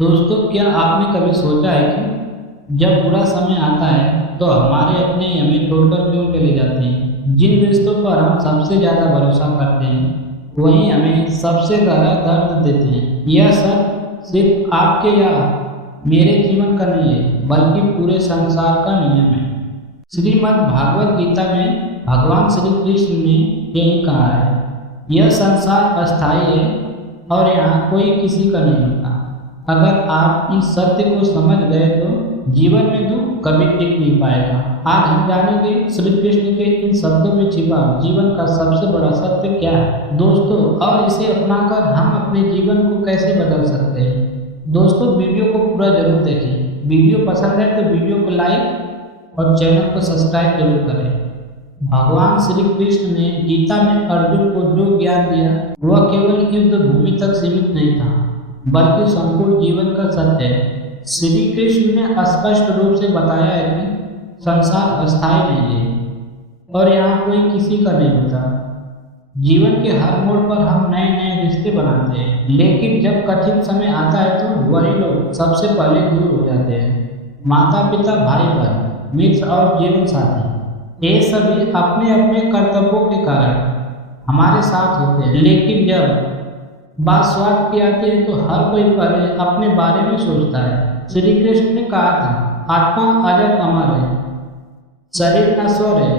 दोस्तों, क्या आपने कभी सोचा है कि जब बुरा समय आता है तो हमारे अपने ही हमें छोड़कर क्यों चले जाते हैं। जिन रिश्तों पर हम सबसे ज़्यादा भरोसा करते हैं वही हमें सबसे ज़्यादा दर्द देते हैं। यह सब सिर्फ आपके या मेरे जीवन का नहीं है, बल्कि पूरे संसार का नियम है। श्रीमद् भागवत गीता में भगवान श्री कृष्ण ने यही कहा है, यह संसार अस्थायी है और यहाँ कोई किसी का नहीं होता। अगर आप इस सत्य को समझ गए तो जीवन में दुख कभी टिक नहीं पाएगा। आज हम जानेंगे श्री कृष्ण के इन शब्दों में छिपा जीवन का सबसे बड़ा सत्य क्या है दोस्तों, और इसे अपनाकर हम अपने जीवन को कैसे बदल सकते हैं। दोस्तों, वीडियो को पूरा जरूर देखें। वीडियो पसंद है तो वीडियो को लाइक और चैनल को सब्सक्राइब जरूर करें। भगवान श्री कृष्ण ने गीता में अर्जुन को जो ज्ञान दिया वह केवल युद्ध भूमि तक सीमित नहीं था, बल्कि संपूर्ण जीवन का सत्य है। श्री कृष्ण ने स्पष्ट रूप से बताया है कि संसार अस्थायी नहीं है और यहाँ कोई किसी का नहीं होता। जीवन के हर मोड़ पर हम नए नए रिश्ते बनाते हैं, लेकिन जब कठिन समय आता है तो वही लोग सबसे पहले दूर हो जाते हैं। माता पिता, भाई बहन, मित्र और जीवन साथी, ये सभी अपने अपने कर्तव्यों के कारण हमारे साथ होते हैं, लेकिन जब बात स्वार्थ की आती है तो हर कोई पहले अपने बारे में सोचता है। श्री कृष्ण ने कहा था, आत्मा अजर अमर है, शरीर नश्वर है,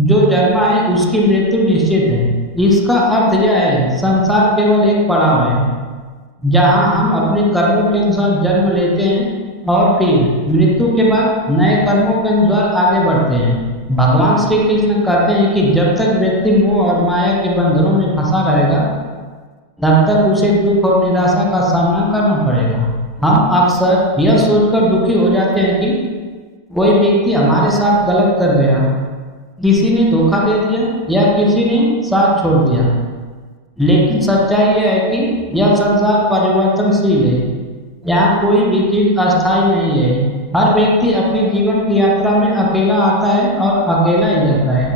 जो जन्मा है उसकी मृत्यु निश्चित है। इसका अर्थ यह है, संसार केवल एक पड़ाव है जहाँ हम अपने कर्मों के अनुसार जन्म लेते हैं और फिर मृत्यु के बाद नए कर्मों के अनुसार आगे बढ़ते हैं। भगवान श्री कृष्ण कहते हैं कि जब तक व्यक्ति मोह और माया के बंधनों में फंसा रहेगा तब तक उसे दुख और निराशा का सामना करना पड़ेगा। हम अक्सर यह सोचकर दुखी हो जाते हैं कि कोई व्यक्ति हमारे साथ गलत कर गया, किसी ने धोखा दे दिया या किसी ने साथ छोड़ दिया। लेकिन सच्चाई यह है कि यह संसार परिवर्तनशील है, यहाँ कोई भी चीज अस्थायी नहीं है। हर व्यक्ति अपने जीवन की यात्रा में अकेला आता है और अकेला ही जाता है।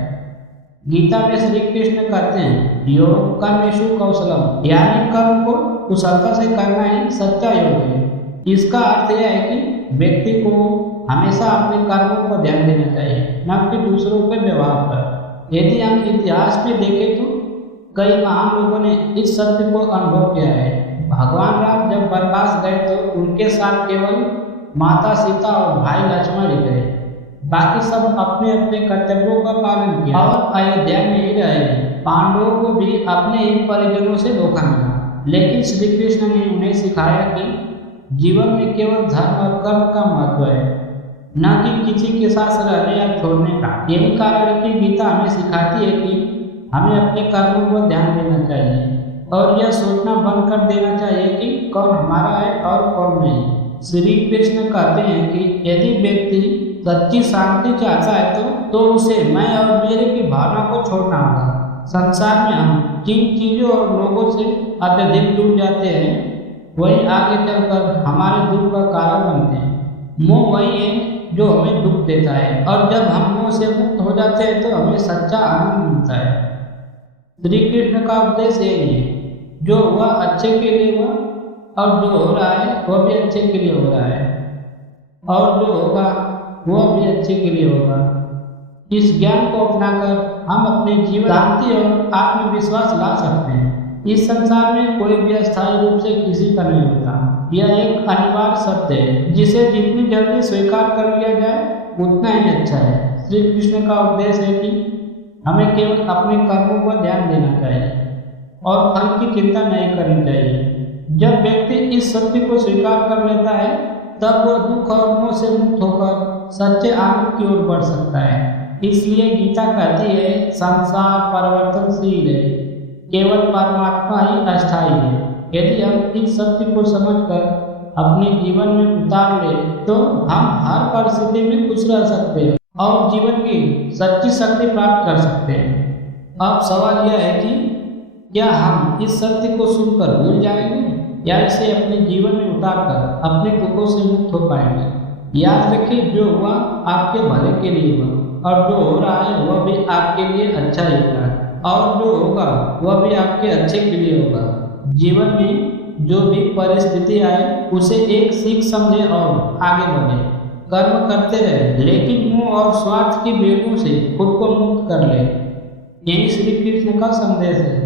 गीता में श्री कृष्ण कहते हैं, योग कर्मेषु कौशलम, यानी कर्म को कुशलता से करना ही सच्चा योग है। इसका अर्थ यह है कि व्यक्ति को हमेशा अपने कर्मों पर ध्यान देना चाहिए, न कि दूसरों के व्यवहार पर। यदि हम इतिहास में देखें तो कई महान लोगों ने इस सत्य को अनुभव किया है। भगवान राम जब वनवास गए तो उनके साथ केवल माता सीता और भाई लक्ष्मण ही गए, बाकी सब अपने अपने कर्तव्यों का पालन किया और अयोध्या में ही रहे। पांडवों को भी अपने ही परिजनों से धोखा मिला, लेकिन श्री कृष्ण ने उन्हें सिखाया कि जीवन में केवल धर्म और कर्म का महत्व है, न कि किसी के साथ रहने या छोड़ने का। यही कारण है कि गीता हमें सिखाती है कि हमें अपने कर्मों पर ध्यान देना चाहिए और यह सोचना बंद कर देना चाहिए कि कौन हमारा है और कौन नहीं। श्री कृष्ण कहते हैं कि यदि व्यक्ति सच्ची शांति चाहता है तो उसे मैं और मेरे की भावना को छोड़ना होगा। संसार में हम जिन चीजों और लोगों से अत्यधिक जुड़ जाते हैं वही आगे चलकर हमारे दुख का कारण बनते हैं। मोह वही है जो हमें दुख देता है, और जब हम मोह से मुक्त हो जाते हैं तो हमें सच्चा आनंद मिलता है। श्री कृष्ण का उपदेश यही है, जो हुआ अच्छे के लिए हुआ और जो हो रहा है वह भी अच्छे के लिए हो रहा है, और जो होगा वह भी अच्छे के लिए होगा। इस ज्ञान को अपनाकर हम अपने जीवन शांति और आत्मविश्वास ला सकते हैं। इस संसार में कोई भी अस्थायी रूप से किसी का नहीं होता। यह एक अनिवार्य सत्य है जिसे जितनी जल्दी स्वीकार कर लिया जाए उतना ही अच्छा है। श्री कृष्ण का उपदेश है कि हमें केवल अपने कर्मों पर ध्यान देना चाहिए और फल की चिंता नहीं करनी चाहिए। जब व्यक्ति इस सत्य को स्वीकार कर लेता है तब वह दुख और मोह से मुक्त होकर सच्चे आनंद की ओर बढ़ सकता है। इसलिए गीता कहती है, संसार परिवर्तनशील है, केवल परमात्मा ही अस्थायी है। यदि हम इस सत्य को समझकर अपने जीवन में उतार ले तो हम हर परिस्थिति में खुश रह सकते हैं और जीवन की सच्ची शक्ति प्राप्त कर सकते हैं। अब सवाल यह है कि क्या हम इस सत्य को सुनकर भूल जाएंगे या इसे अपने जीवन में उतारकर अपने दुखों से मुक्त हो पाएंगे। याद रखिए, जो हुआ आपके भले के लिए हुआ और जो हो रहा है वह भी आपके लिए अच्छा ही होगा, और जो होगा वह भी आपके अच्छे के लिए होगा। जीवन में जो भी परिस्थिति आए उसे एक सीख समझे और आगे बढ़े। कर्म करते रहे लेकिन मोह और स्वार्थ की बेड़ियों से खुद को मुक्त कर ले। यही श्री कृष्ण का संदेश है।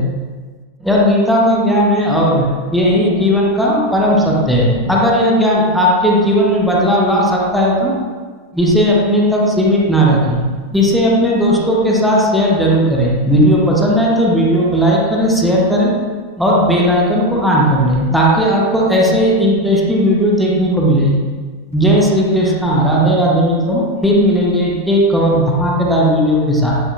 यह गीता का ज्ञान है और यही जीवन का परम सत्य है। अगर यह ज्ञान आपके जीवन में बदलाव ला सकता है तो इसे अपने तक सीमित ना रखें। इसे अपने दोस्तों के साथ शेयर जरूर करें। वीडियो पसंद आए तो वीडियो को लाइक करें, शेयर करें और बेल आइकन को ऑन कर लें ताकि आपको ऐसे इंटरेस्टिंग वीडियो देखने को मिले। जय श्री कृष्णा। राधे राधे मित्रों, फिर मिलेंगे एक और धमाकेदार वीडियो के साथ।